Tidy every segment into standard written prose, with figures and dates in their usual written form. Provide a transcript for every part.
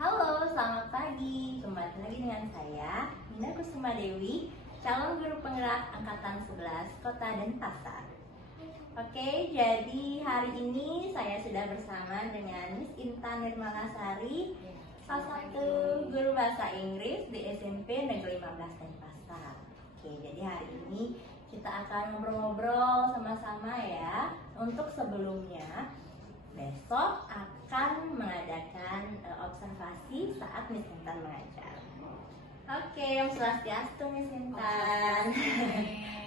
Halo, selamat pagi. Kembali lagi dengan saya, Nina Kusuma Dewi, calon guru penggerak angkatan 11 Kota Denpasar. Oke, jadi hari ini saya sudah bersama dengan Miss Intan Nirmalasari, salah satu guru bahasa Inggris di SMP Negeri 15 Denpasar. Oke, jadi hari ini kita akan ngobrol-ngobrol sama-sama ya. Untuk sebelumnya, besok akan mengadakan observasi saat Miss Intan mengajar. Oke, Om Swastiastu Miss Intan.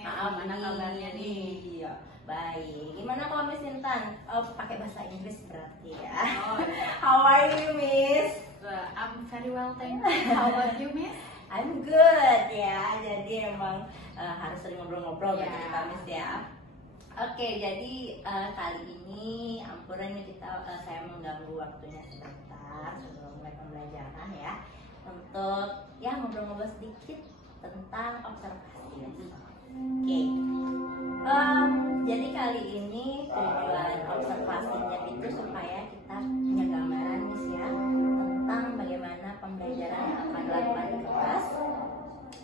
Maaf, Gimana kabarnya nih? Iya, baik. Gimana kalau Miss Intan? Oh, pakai bahasa Inggris berarti ya. Oh, yeah. How are you, Miss? I'm very well, thank you. How about you, Miss? I'm good ya. Jadi emang harus sering ngobrol-ngobrol Yeah. dengan kita, Miss ya. Oke, jadi kali ini ampunan saya mengganggu waktunya sebentar sebelum mulai pembelajaran ya, untuk ya ngobrol-ngobrol sedikit tentang observasi besok. Oke, jadi kali ini tujuan observasinya itu supaya kita punya gambaran Miss ya tentang bagaimana pembelajaran yang akan dilakukan di kelas,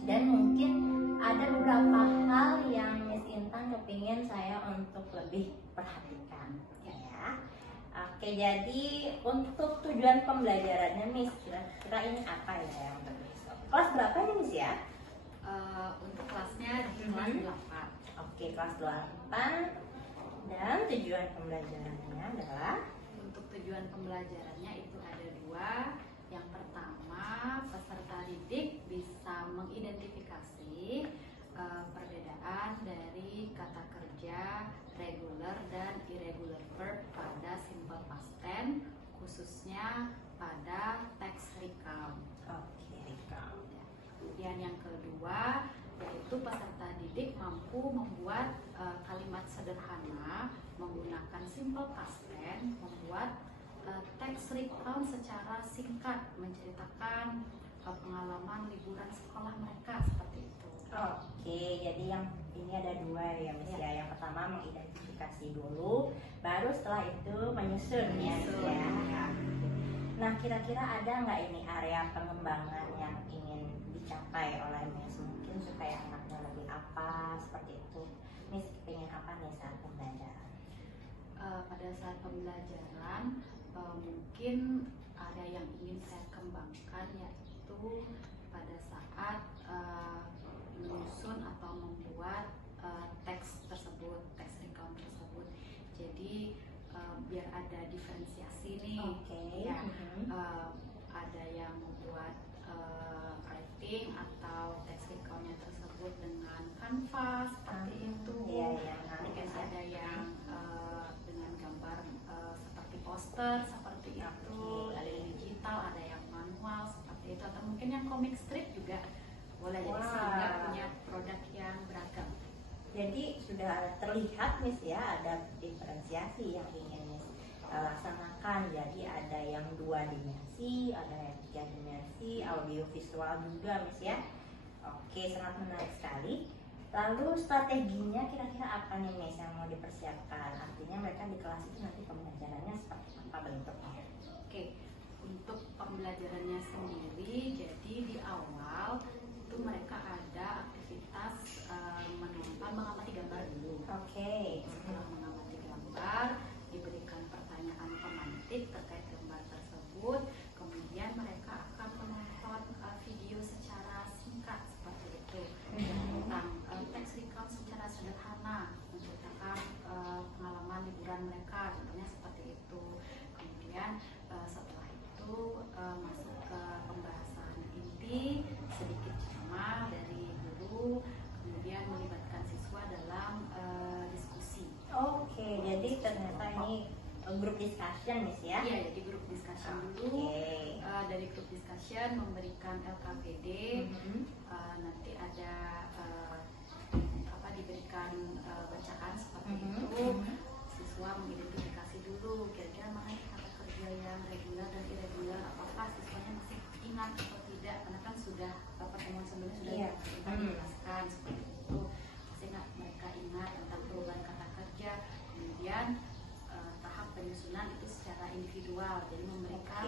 dan mungkin ada beberapa hal yang Miss Intan kepingin saya untuk lebih perhatikan ya. Oke, jadi untuk tujuan pembelajarannya Miss, kira-kira ini apa ya yang berbesok? Kelas berapa ini Miss ya? Untuk kelasnya di kelas 8. Oke, kelas 8. Dan tujuan pembelajarannya adalah? Untuk tujuan pembelajarannya itu ada dua. Yang pertama, peserta didik bisa mengidentifikasi perbedaan dari kata kerja regular dan irregular verb pada simple past tense, khususnya pada text recount. Oke, recount. Kemudian yang kedua, yaitu peserta didik mampu membuat kalimat sederhana menggunakan simple past tense, membuat text recount secara singkat, menceritakan pengalaman liburan sekolah mereka, seperti itu. Oke, jadi yang ini ada dua ya Miss ya. Yang pertama mengidentifikasi dulu, baru setelah itu menyusun ya Miss ya. Nah, kira-kira ada nggak ini area pengembangan yang ingin dicapai oleh Miss? Mungkin supaya anaknya lebih apa, seperti itu. Miss pengen apa nih saat pembelajaran? Pada saat pembelajaran mungkin area yang ingin saya kembangkan yaitu pada saat menyusun atau membuat teks tersebut, teks recount tersebut. Jadi biar ada diferensiasi nih. Oke. Ya, ada yang membuat writing atau teks recountnya tersebut dengan kanvas seperti itu. Iya, Mungkin ada yang dengan gambar seperti poster seperti itu. Ada yang digital, ada yang manual seperti itu, atau mungkin yang comic strip juga boleh. Jadi sehingga punya produk yang beragam. Jadi sudah terlihat Miss ya, ada diferensiasi yang ingin Miss laksanakan. Jadi ada yang 2 dimensi, ada yang 3 dimensi, audio visual juga Miss ya. Oke, sangat menarik sekali. Lalu strateginya kira-kira apa nih Miss yang mau dipersiapkan? Artinya mereka di kelas itu nanti pembelajarannya seperti apa bentuknya? Oke, untuk pembelajarannya sendiri, jadi di awal itu mereka ada aktivitas mengamati gambar dulu. Oke. Setelah mengamati gambar, diberikan pertanyaan pemantik terkait gambar tersebut. Kemudian mereka akan menonton video secara singkat seperti itu tentang teks recount secara sederhana, menceritakan pengalaman liburan mereka, contohnya seperti itu. Kemudian setelah itu masuk ke pembahasan inti, sedikit ceramah dari guru, kemudian melibatkan siswa dalam diskusi. Oke, jadi ternyata ini grup discussion Miss ya? Iya, jadi grup discussion dulu. Dari grup discussion memberikan LKPD, nanti ada diberikan bacaan seperti itu. Siswa mengidentifikasi dulu kira-kira mana kata kerja yang regular dan irregular, apakah siswanya masih ingat atau tidak, karena kan sudah pertemuan sebelumnya sudah kita jelaskan seperti itu. Sehingga mereka ingat tentang perubahan kata kerja. Kemudian tahap penyusunan itu secara individual, jadi memberikan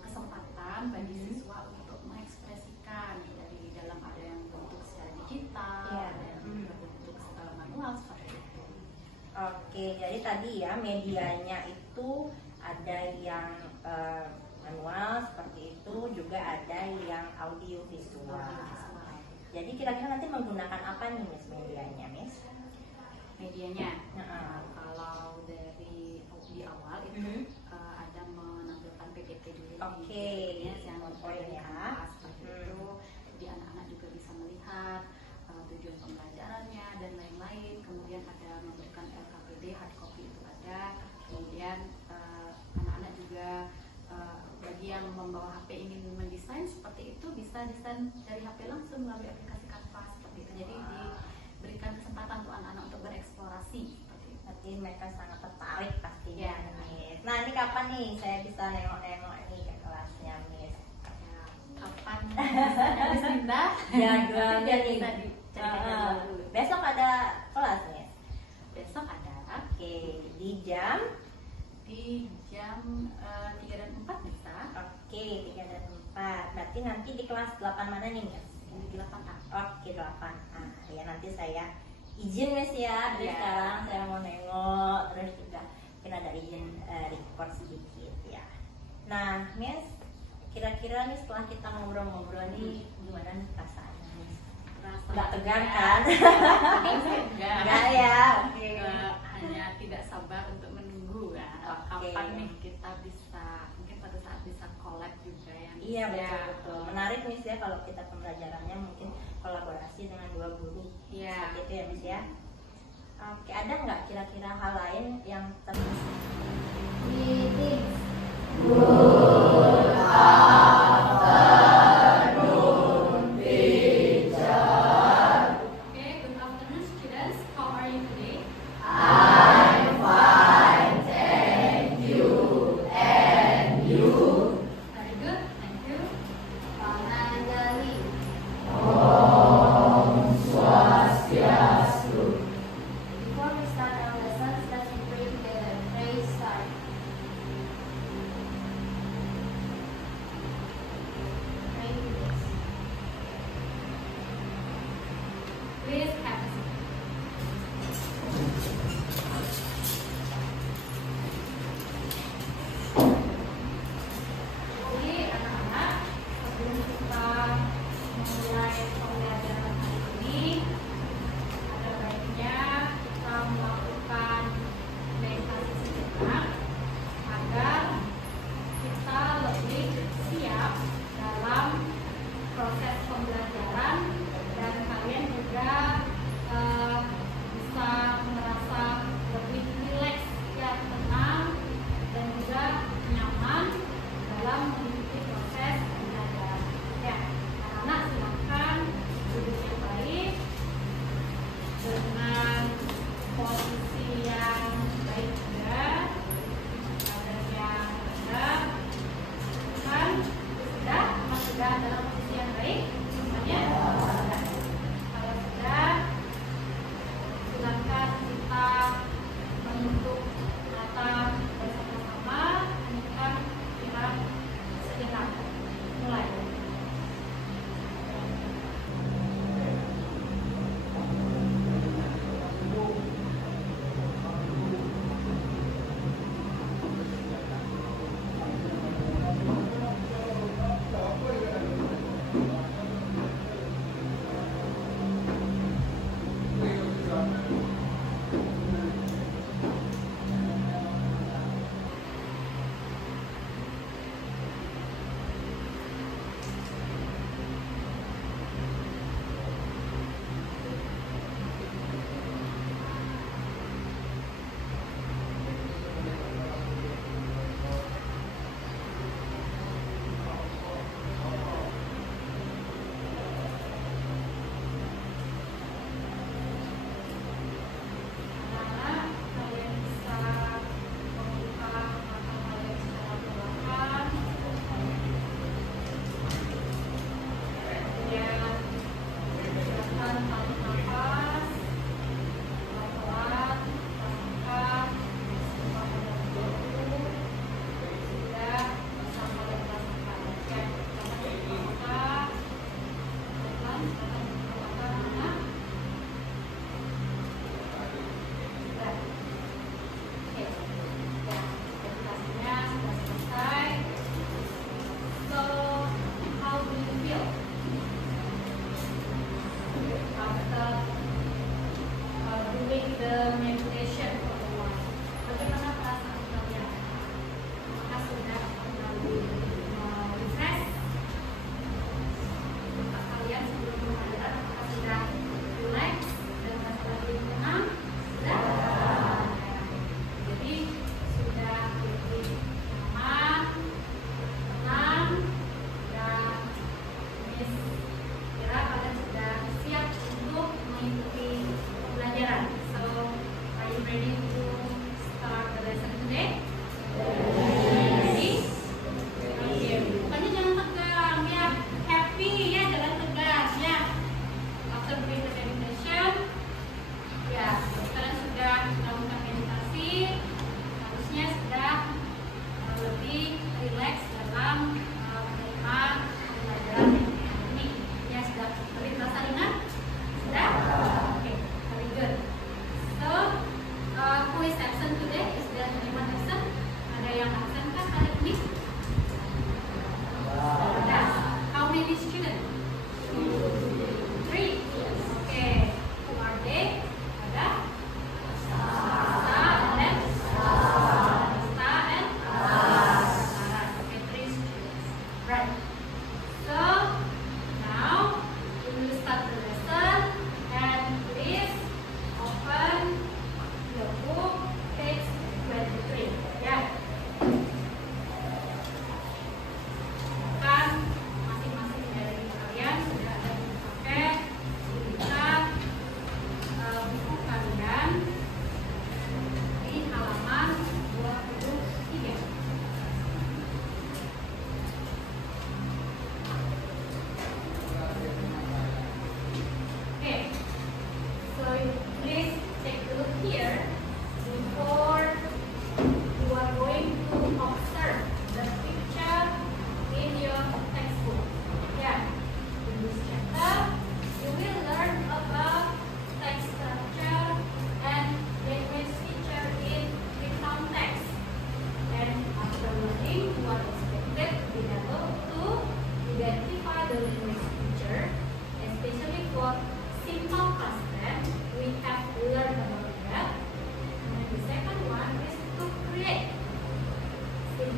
kesempatan kemudahan bagi siswa untuk mengekspresikan dari dalam ada yang bentuk secara digital, ada yang bentuk manual seperti itu. Oke, jadi tadi ya medianya itu ada yang manual seperti itu, juga ada yang audio visual. Jadi kira-kira nanti menggunakan apa nih Miss medianya, Miss? Medianya, kalau dari di awal itu ada menampilkan PPT dulu. Oke, yang ya seperti itu. Jadi anak-anak juga bisa melihat tujuan pembelajarannya dan lain-lain. Kemudian ada memberikan LKPD, hard copy itu ada. Kemudian anak-anak juga bagi yang membawa HP ingin mendesain seperti itu bisa desain dari HP langsung melalui aplikasi Canva seperti itu. Jadi diberikan kesempatan untuk anak-anak untuk bereksplorasi seperti itu. Berarti mereka sangat tertarik pastinya, Ya. Miss. Nah ini kapan nih saya bisa nengok-nengok ini ke kelasnya, Miss? Ya, kapan bisa pindah? Jadwalnya nih. Bisa dicarikan jadwal dulu. Besok ada kelas, Miss? Besok ada Oke, di jam? di jam 3 dan 4 bisa. Oke, 3 dan 4. Berarti nanti di kelas 8 mana nih, Miss? Di 8A. Oke, 8A. Ya nanti saya izin, Miss ya. Dari Ya. sekarang saya mau nengok, terus juga mungkin ada izin record sedikit ya. Nah, Miss, kira-kira nih setelah kita ngobrol-ngobrol nih gimana nih perasaannya, Miss? Nggak tegang kan? Enggak ya. Oke. Hanya tidak sabar untuk menunggu ya. Oke. Kapan nih kita bisa, mungkin pada saat bisa collab juga ya. Iya, betul-betul. Menarik, Miss ya, kalau kita pembelajarannya mungkin kolaborasi dengan 2 guru. Iya. Seperti itu ya, Miss ya. Oke, ada nggak kira-kira hal lain yang terpisah? Okay, good afternoon students. How are you today? Very good, thank you. Before we start our lessons, let's pray together. Praise start.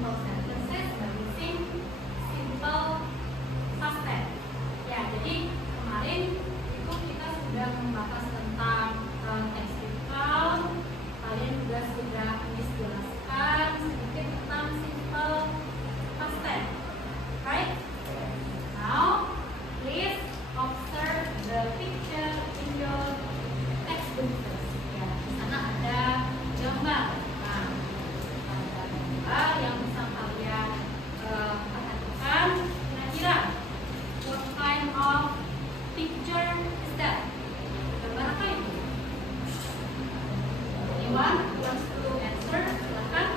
simple sentences by using simple past tense. Ya, jadi kemarin itu kita sudah membahas tentang text recount. Kalian juga sudah jelaskan sedikit tentang simple past tense, right? Now, please observe the picture in your textbook. Ya, di sana ada gambar. Nah, ada gambar yang bisa kalian perhatikan. Kira-kira what kind of picture is that? Gambar apa itu? Anyone wants to answer? Silakan.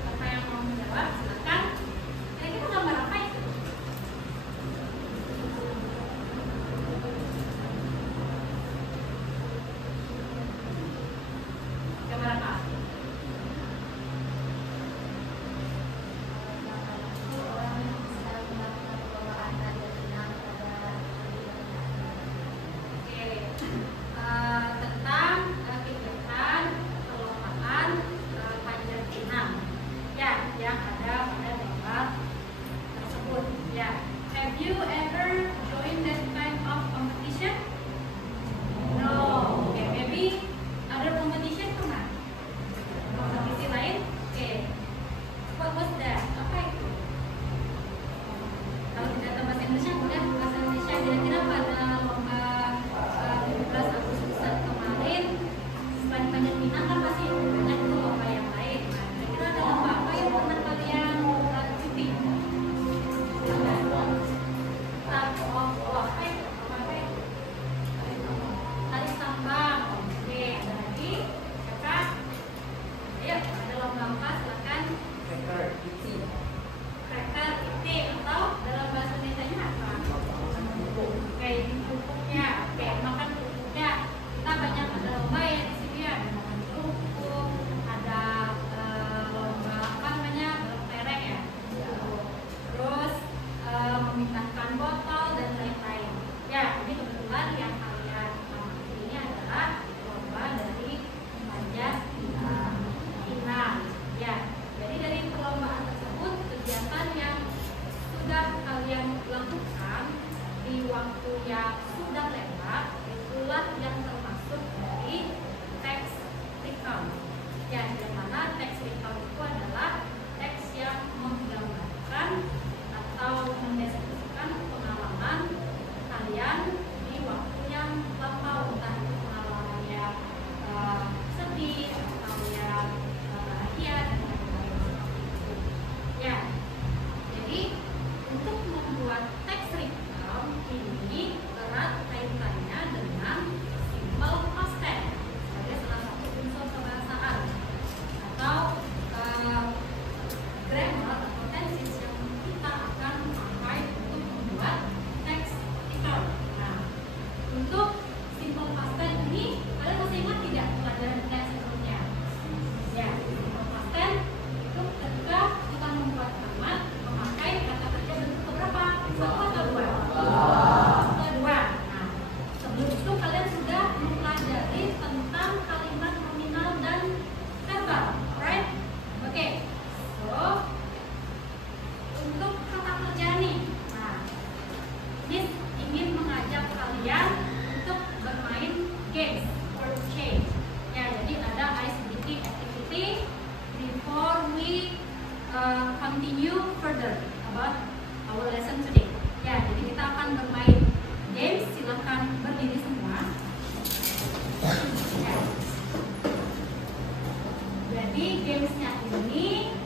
Siapa yang mau menjawab? Silakan. Kira-kira gambar apa itu? Gambar apa? Tentang kegiatan perlombaan panjat pinang, ya, yang ada pada gambar tersebut. Ya, have you ever joined that kind of competition? No. Okay, maybe other competition pernah? Kompetisi lain? Okay. What was that? Apa itu? Kalau tidak tahu bahasa Indonesia, boleh bahasa Indonesia. Kira-kira pada lomba 17 Agustusan kemarin, selain panjat pinang kan pasti banyak tuh lomba yang lain. Nah, kira-kira ada lomba apa yang pernah kalian ikuti? Type of apa itu? Apa itu? Tari tambang. Oke, ada lagi? Siapa? Ayo, ada lomba apa? Silakan. Cracker eating atau dalam bahasa Indonesia apa? Oke, ini pupuknya. Oke, makan pupuknya. Kita banyak ada lomba ya di sini, ada makan pupuk, ada lomba apa namanya, terek ya. Terus memindahkan botol dan lain-lain. Ya, ini kebetulan yang kalian amati ini adalah lomba dari panjat pinang. Ya, jadi dari perlombaan tersebut kegiatan yang sudah kalian lakukan di waktu yang sudah lewat itulah yang termasuk dari text recount. Ya, di mana text recount itu adalah teks yang menggambarkan atau mendeskripsikan pengalaman kalian di waktu yang lampau, entah itu pengalaman yang sedih atau yang bahagia dan lain-lain seperti itu. Ya, jadi untuk membuat text recount ini erat kaitannya dengan simple past tense sebagai salah satu unsur kebahasaan atau grammar atau tenses yang kita akan pakai untuk membuat text recount. Nah, untuk simple past tense ini kalian masih ingat tidak pelajaran kita yang sebelumnya? Ya, simple past tense itu ketika kita membuat kalimat memakai kata kerja bentuk berapa? Satu atau dua? Kedua. Nah, sebelum itu kalian sudah mempelajari tentang kalimat nominal dan verbal, right? Oke. So, untuk kata kerja nih, nah, Miss ingin mengajak kalian untuk bermain games word change. Ya, jadi ada ICT activity before we continue further about our lesson today. Ya, jadi kita akan bermain games. Silahkan berdiri semua. Ya. Jadi gamesnya ini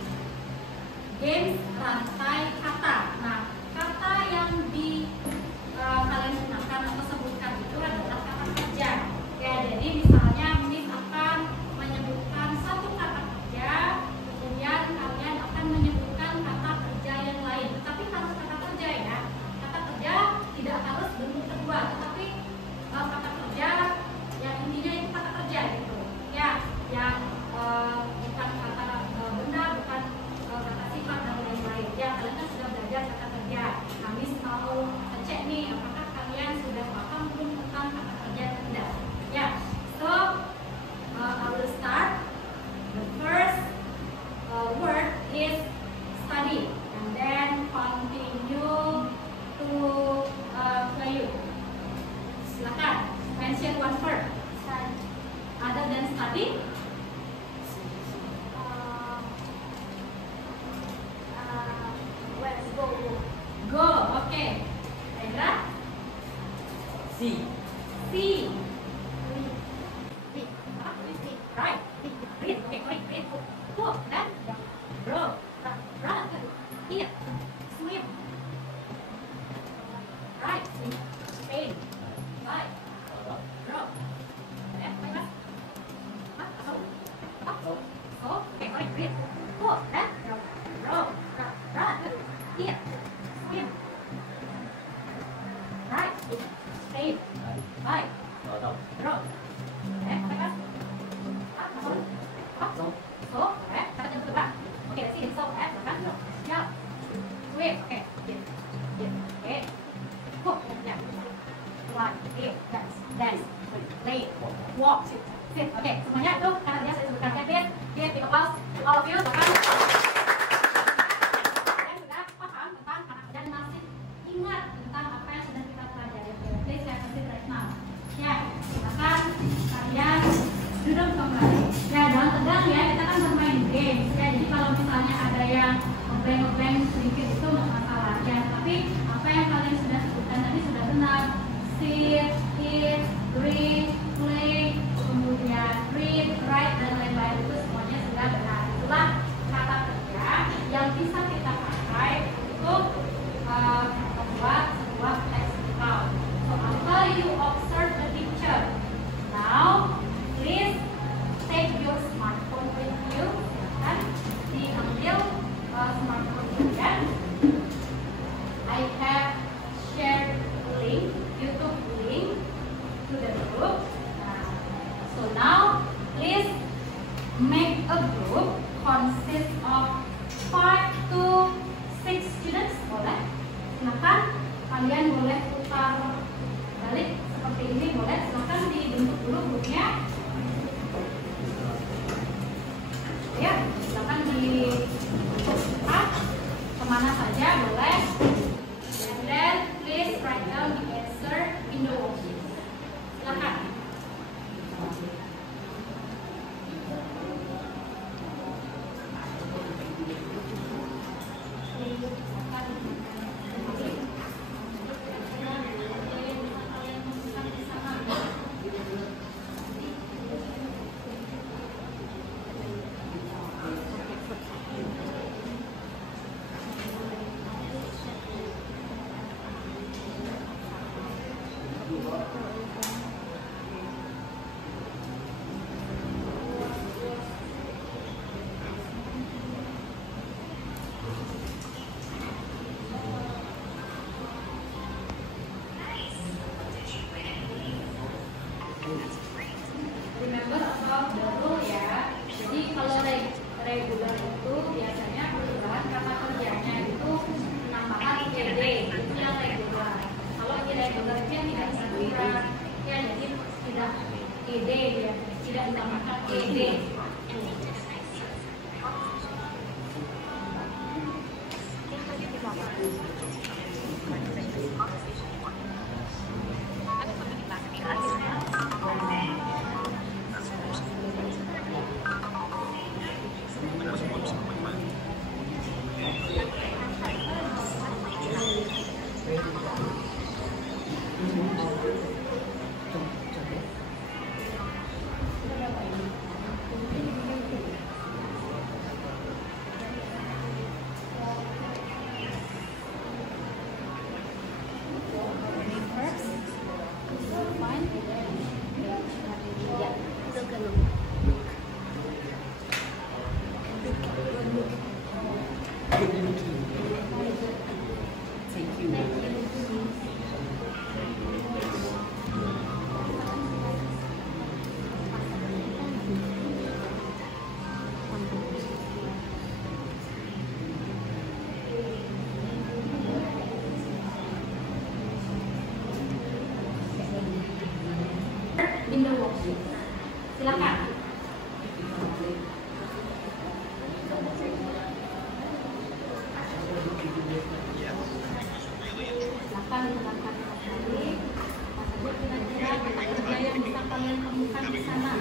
games rantai kata. Nah, kata yang kalian gunakan atau sebutkan itu adalah kata kerja. Ya, jadi misalnya Miss akan menyebutkan satu kata kerja, kemudian kalian akan menyebutkan kata kerja yang lain. Tetapi harus kata kerja ya. Kata kerja tidak harus bentuk kedua, tetapi kata kerja yang intinya itu kata kerja gitu. Ya, yang bukan kata benda, bukan kata sifat dan lain-lain. Ya, kalian kan sudah belajar kata kerja Right, breathe. Go, left, roll, right, here, spin. Right, stay, right, roll. Left, back, up, so, left, back to the back. Okay, let's see, so, left, back, yeah, wait, okay, okay, go, yeah, one, eight, dance, lay, walk, sit. Oke, semuanya itu karena dia saya sebutkan Kevin, give big applause to all of you. Bahkan kalian sudah paham tentang anak dan masih ingat tentang apa yang sudah kita pelajari. Please saya kasih right now. Ya, silakan kalian duduk kembali. Ya, jangan tegang ya, kita kan bermain game. Ya, jadi kalau misalnya ada yang ngeblank sedikit itu nggak masalah. Ya, tapi apa yang kalian sudah sebutkan tadi sudah benar. Sit, eat, drink, play, kemudian read, write, dan lain-lain itu semuanya sudah benar. Itulah kata kerja yang bisa kita pakai untuk membuat sebuah teks account. So after you observe the picture, now please take your smartphone with you. Dan diambil smartphone kalian. I have shared link, YouTube link to the group. So now, please make a group consist of 5 to 6 students. Boleh? Silakan kalian boleh putar balik seperti ini, boleh? Silakan dibentuk dulu grupnya. Ya, silakan diputar kemana saja boleh. And then please write down the answer in the worksheet. Silakan. Remember about the rule ya. Jadi kalau regular itu biasanya perubahan kata kerjanya itu menambahkan ed, itu yang regular. Kalau irregularnya tidak dikurang, ya jadi tidak ed ya, tidak ditambahkan ed. In the worksheet. Silakan. Silakan ditambahkan kembali. Apa saja kira-kira kerja yang bisa kalian temukan di sana.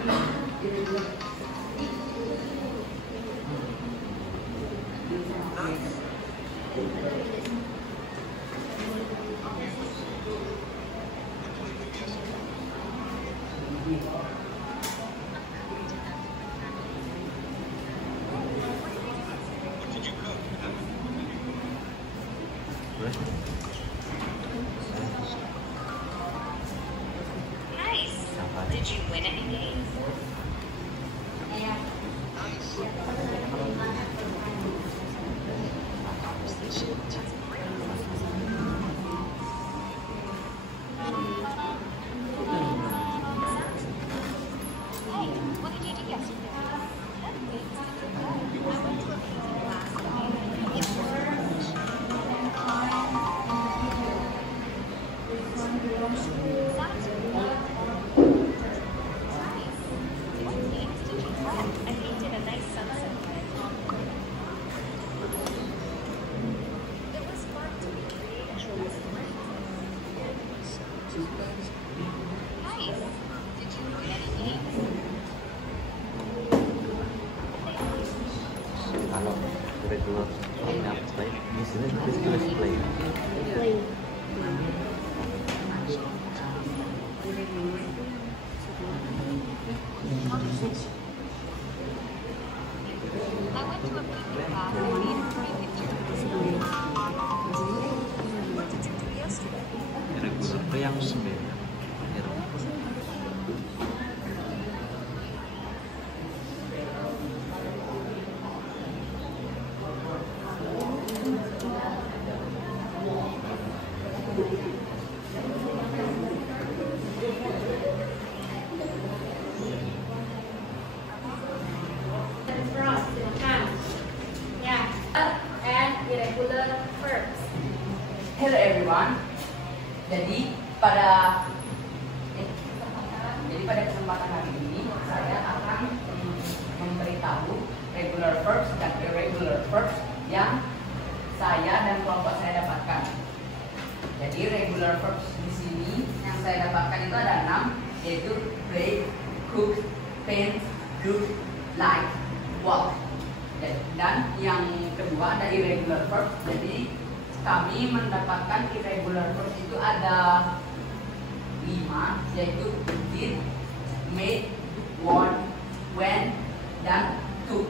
Nice. Did you win any games? Ya. regular play. Di sini tulis play. Play. Regular play yang 9. Hello everyone. Jadi pada kesempatan hari ini saya akan memberitahu regular verbs dan irregular verbs yang saya dan kelompok saya dapatkan. Jadi regular verbs di sini yang saya dapatkan itu ada 6, yaitu play, cook, paint, do, like, walk. Dan yang kedua ada irregular verbs. Jadi kami mendapatkan irregular verbs itu ada 5, yaitu did, made, want, went, dan took.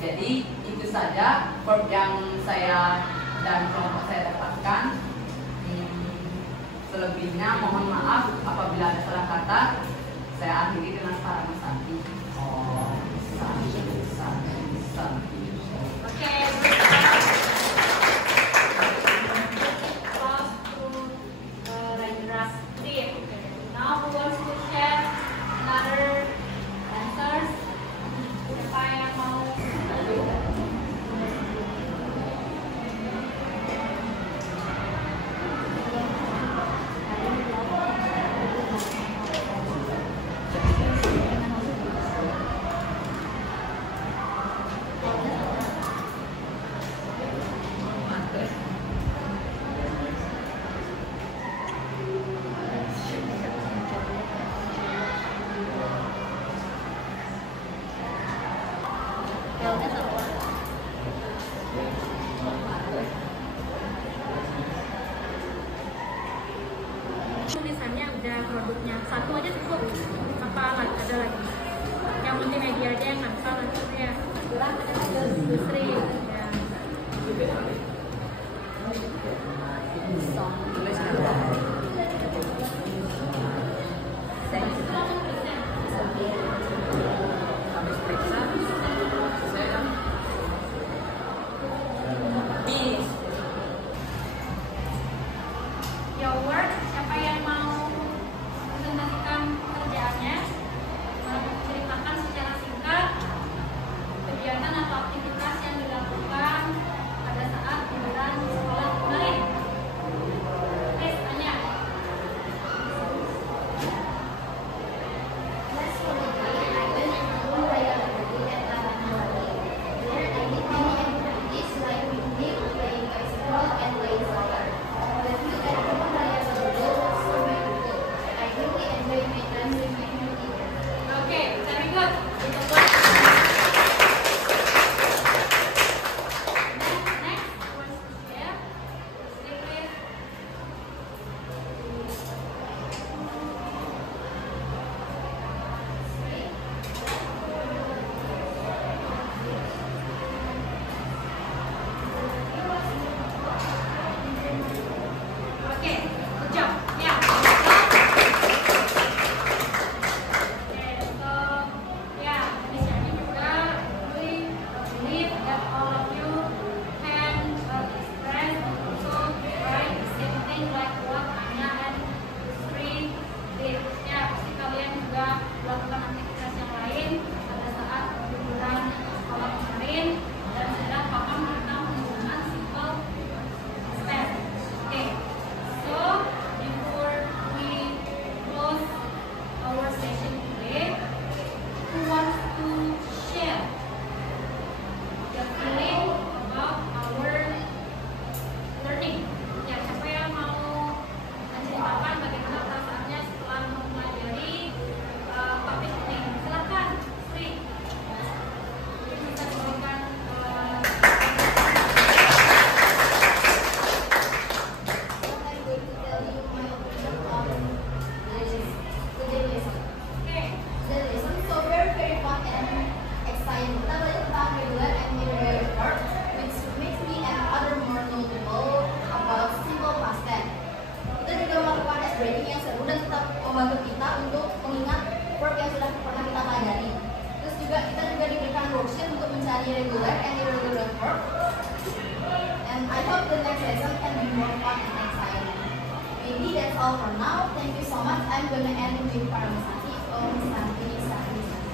Jadi itu saja verb yang saya dan kelompok saya dapatkan. Selebihnya mohon maaf apabila ada salah kata. Saya akhiri dengan para Santi. Now who wants to share another answers? Siapa yang mau? Tulisannya udah produknya satu aja cukup, apa ada lagi yang multimedia aja yang hafal itu ya industri ya. Your work, siapa yang mau presentasikan pekerjaannya? Ceritakan secara singkat irregular and irregular verb. And I hope the next lesson can be more fun and exciting. Maybe that's all for now. Thank you so much. I'm gonna end with Paramisati. Om Santi Santi Santi.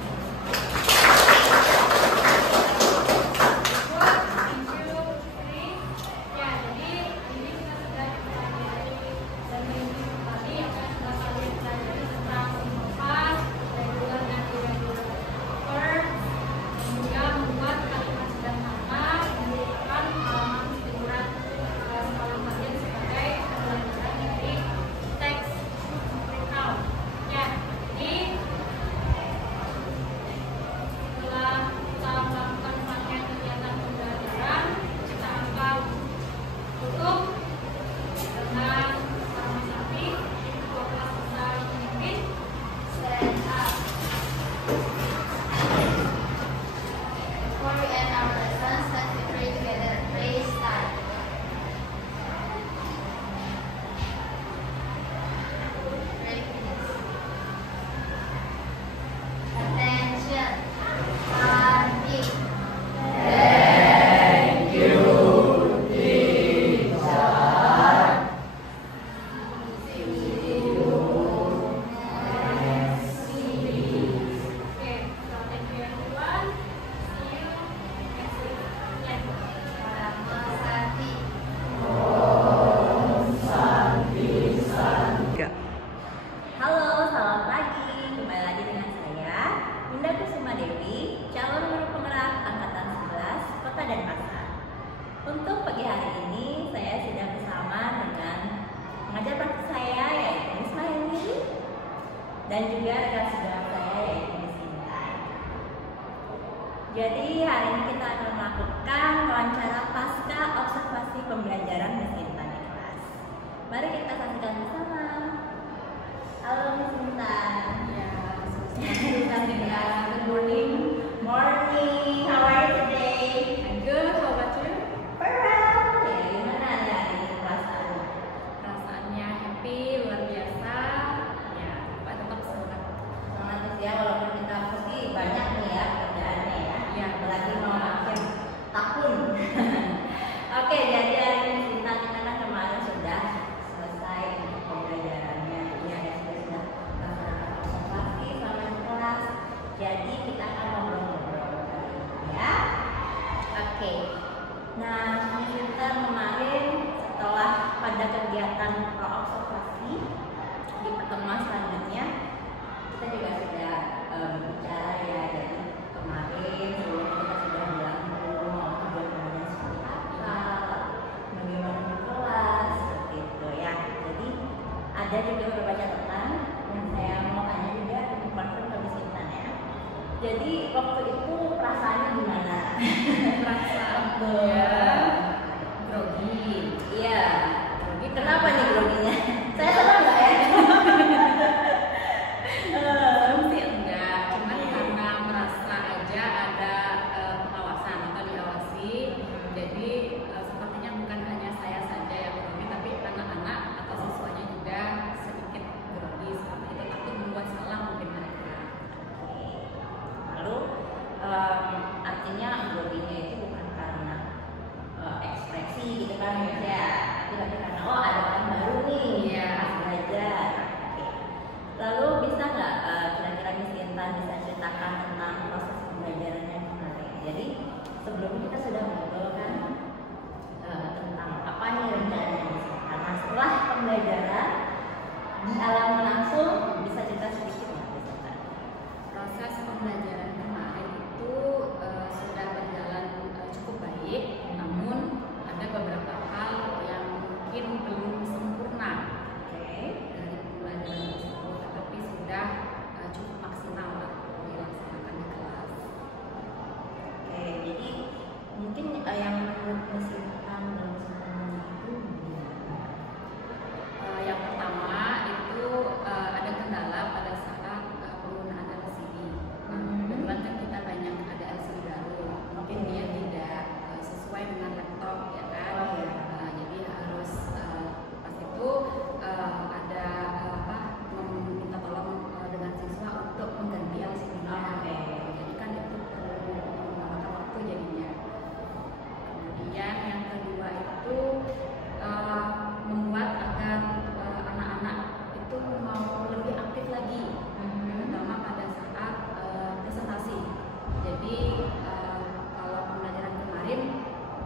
Halo, selamat pagi. Kembali lagi dengan saya, Minda Kusuma Dewi, calon guru penggerak angkatan 11 Kota Denpasar. Untuk pagi hari ini, saya sudah bersama dengan pengajar praktik saya, yaitu Miss Mahyuni, dan juga rekan sejawat saya, yaitu Miss Intan. Jadi hari ini kita akan melakukan wawancara pasca observasi pembelajaran Miss Intan di kelas. Mari kita saksikan bersama. Halo Miss Intan. Good morning. Morning. How are you today? I'm good. How about you? Well, ya gimana hari ini perasaan? Perasaannya happy, luar biasa. Ya, tetap semangat. Semangat ya, walaupun kita pasti banyak nih ya kerjaannya ya. Iya, Apalagi mau akhir tahun. Oke, jadi hari ini Miss Intan kita kan kemarin sudah selesai pembelajarannya. Ya, sudah observasi sama kelas. Jadi kita akan ngobrol-ngobrol kali ini ya. Oke. Nah, Miss Intan kemarin setelah pada kegiatan observasi di pertemuan selanjutnya kita juga sudah berbicara ya. Jadi kemarin sebelum kita sudah bilang dulu mau tujuan pembelajaran seperti apa, bagaimana di kelas, seperti itu ya. Jadi ada juga beberapa catatan yang saya mau tanya juga di konfirm ke Miss Intan ya. Jadi waktu itu perasaannya gimana? Perasaan grogi. Iya. Kenapa nih groginya? Saya senang nggak ya? Sih enggak, cuman karena merasa aja ada pengawasan atau diawasi. Jadi sepertinya bukan hanya saya saja yang grogi, tapi anak-anak atau siswanya juga sedikit grogi seperti itu, takut membuat salah mungkin mereka. Lalu artinya groginya itu bukan karena ekspresi gitu kan ya, tapi karena oh ada orang baru nih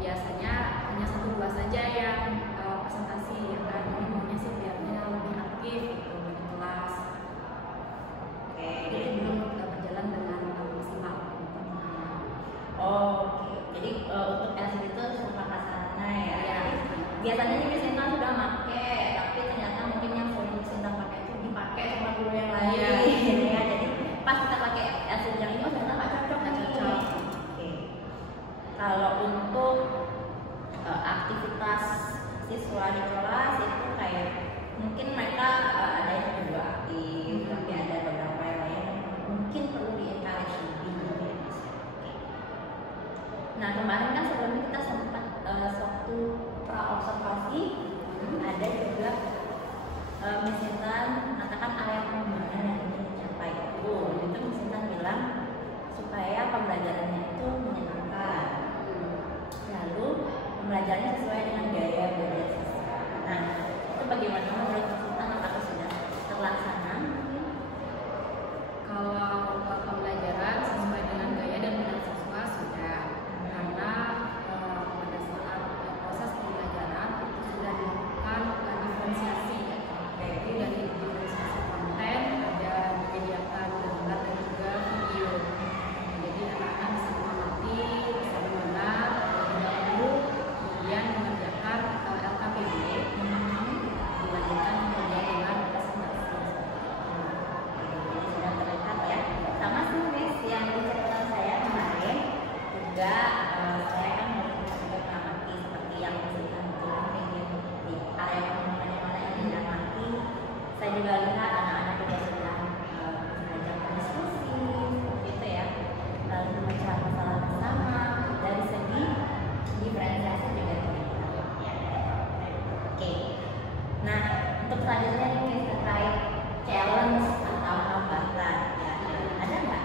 biasanya hanya 1-2 saja yang presentasi, ya kan. Ini maunya sih biarnya lebih aktif gitu di kelas. Oke. Jadi belum berjalan dengan maksimal. Oke. Jadi untuk LCD itu cuma kasarnya ya. Ya. Biasanya nih Miss Intan sudah pakai, tapi ternyata mungkin yang sering Miss Intan pakai itu dipakai sama guru yang lain. Iya. Ya, jadi pas kita pakai LCD yang ini, oh ternyata nggak cocok. Nggak cocok. Oke. Kalau untuk aktivitas siswa di kelas itu kayak mungkin mereka ada yang juga aktif, tapi ada beberapa yang lain yang mungkin perlu di-encourage lebih gitu ya, Miss. Oke. Nah kemarin kan sebelumnya kita sempat suatu pra-observasi, ada juga Miss Intan mengatakan area pengembangan yang ingin dicapai. Itu Miss Intan bilang supaya pembelajarannya itu menyenangkan, lalu pembelajarannya sesuai dengan gaya belajar siswa. Nah itu bagaimana menurut Miss Intan, apakah sudah terlaksana? Kalau pembelajaran sesuai dengan gaya dan minat siswa sudah, karena pada saat proses pembelajaran itu sudah dilakukan diferensiasi, ya. Yaitu dari diferensiasi konten, ada menyediakan gambar dan juga video. Jadi anak-anak bisa mengamati, bisa mengenal terlebih dahulu, kemudian mengerjakan LKPD, dilanjutkan kemudian dengan presentasi. Jadi sudah terlihat ya. Sama sih Miss, yang di catatan saya kemarin juga saya kan juga mengamati seperti yang disebutkan bilang di area pengembangan yang mana yang diamati. Saya juga lihat anak-anak juga sudah belajar berdiskusi seperti itu ya, lalu memecah masalah bersama. Dari segi diferensiasi juga terlihat ya. Oke. Nah untuk selanjutnya nih Miss, terkait challenge atau hambatan ya, ada nggak?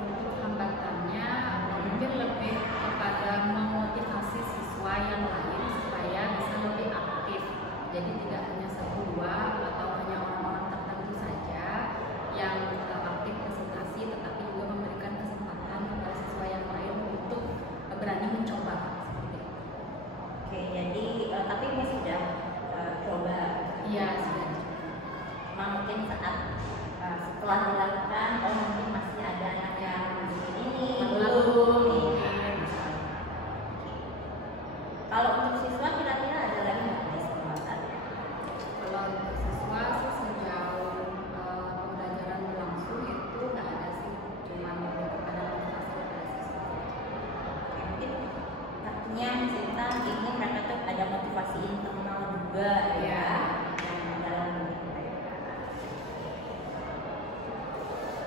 Untuk hambatannya mungkin lebih kepada memotivasi siswa yang lain supaya bisa lebih aktif. Jadi tidak hanya 1-2 atau hanya orang-orang tertentu saja yang aktif presentasi, tetapi juga memberikan kesempatan kepada siswa yang lain untuk berani mencoba seperti itu. Oke, jadi tapi Miss sudah coba. Iya, sudah. Cuma mungkin saat setelah dilakukan, oh mungkin masih ada anak yang ini belum. Iya. Kalau untuk siswa kira-kira ada lagi nggak Miss hambatan? Kalau untuk siswa sih sejauh pembelajaran berlangsung itu nggak ada sih, cuma lebih kepada motivasi kepada siswa. Mungkin artinya Miss Intan ingin mereka tuh ada motivasi internal juga ya, yang dalam diri mereka.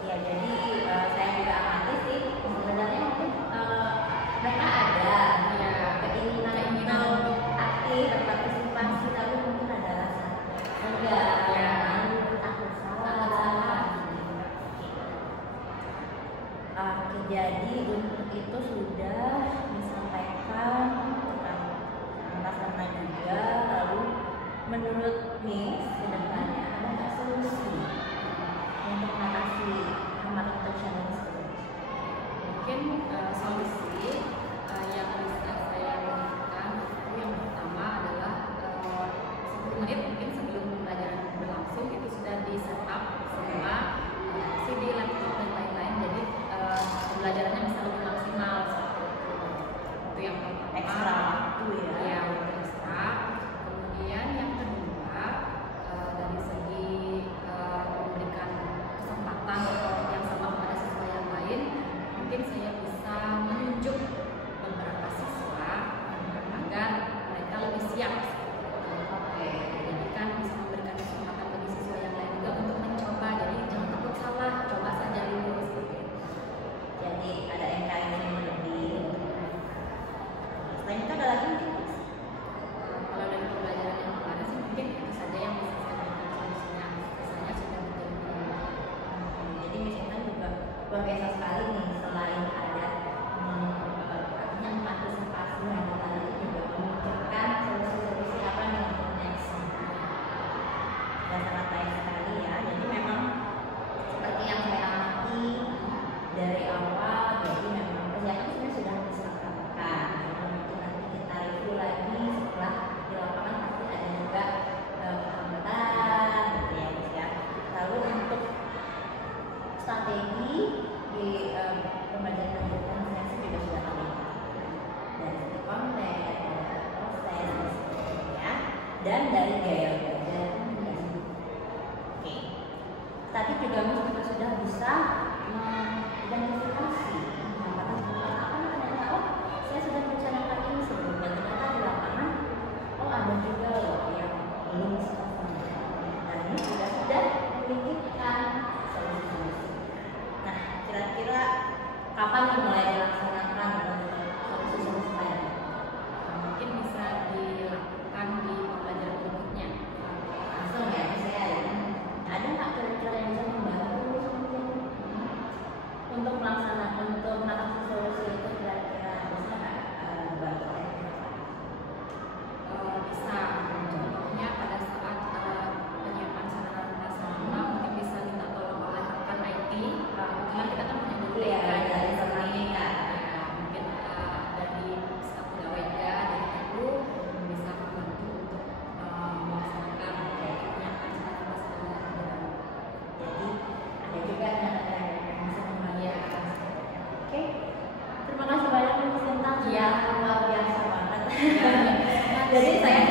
Ya jadi saya juga amati sih sebenarnya mungkin mereka ada keinginan untuk aktif berpartisipasi, tapi mungkin ada rasa enggak, malu, takut salah. Oke, jadi untuk itu sudah disampaikan tentang masalah juga. Lalu menurut Miss kedepannya ada nggak solusi untuk mengatasi hambatan atau challenge tersebut? Mungkin solusi yang bisa saya berikan itu yang pertama adalah 10 menit mungkin sebelum pembelajaran berlangsung itu sudah di setup semua CD, laptop dan lain-lain, jadi pembelajarannya bisa lebih maksimal seperti itu. Itu yang pertama. Ekstra waktu ya. Ya, waktu ekstra. Kemudian yang kedua dari segi memberikan kesempatan yang sama kepada siswa yang lain, mungkin saya bisa menunjuk beberapa siswa agar mereka lebih siap. Oke. Jadi kan bisa memberikan kesempatan bagi siswa yang lain juga untuk mencoba. Jadi jangan takut salah, coba saja dulu seperti itu. Jadi ada encouragement lebih. Selain itu ada dan dari gaya belajar. Oke, tadi juga kita sudah bisa mengidentifikasi apa ternyata saya sudah merencanakan ini sebelumnya, ternyata di lapangan ada juga loh yang belum bisa dan ini sudah memikirkan solusi-solusi. Nah, kira-kira kapan mulai dilaksanakan solusi-solusi tadi? Mungkin bisa dilakukan di pembelajaran berikutnya. Langsung ya, saya ada nggak kira-kira yang bisa membantu untuk mengatasi solusi itu, kira-kira bisa nggak membantu? Bisa, contohnya pada saat penyiapan sarana prasarana mungkin bisa minta tolong oleh rekan IT. Kebetulan kita kan punya guru Iya, ya, dari informatika. mungkin dari staf pegawainya, dari guru bisa membantu untuk melaksanakan penyiapan sarana prasarana. Jadi ada juga yang bisa membantu. Oke, terima kasih banyak Miss Sintang, Iya. luar biasa banget. Ya, Jadi saya